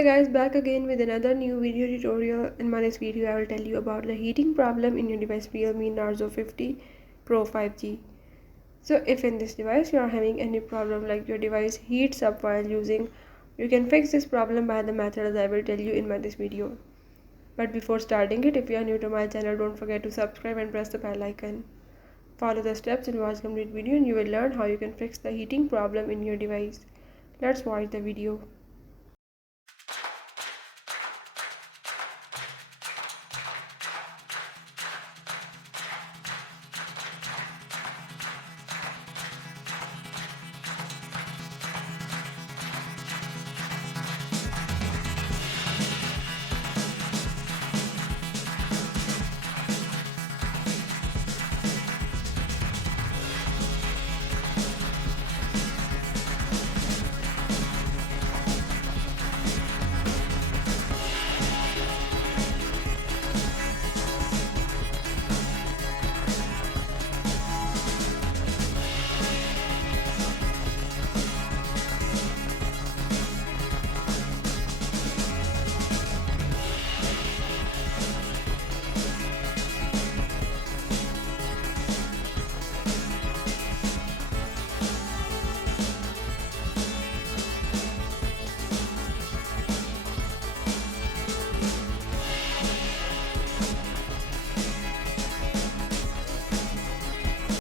Hi guys, back again with another new video tutorial. In this video I will tell you about the heating problem in your device Realme Narzo 50 Pro 5G. So if in this device you are having any problem like your device heats up while using, you can fix this problem by the methods I will tell you in this video. But before starting it, if you are new to my channel, don't forget to subscribe and press the bell icon. Follow the steps and watch complete video and you will learn how you can fix the heating problem in your device. Let's watch the video.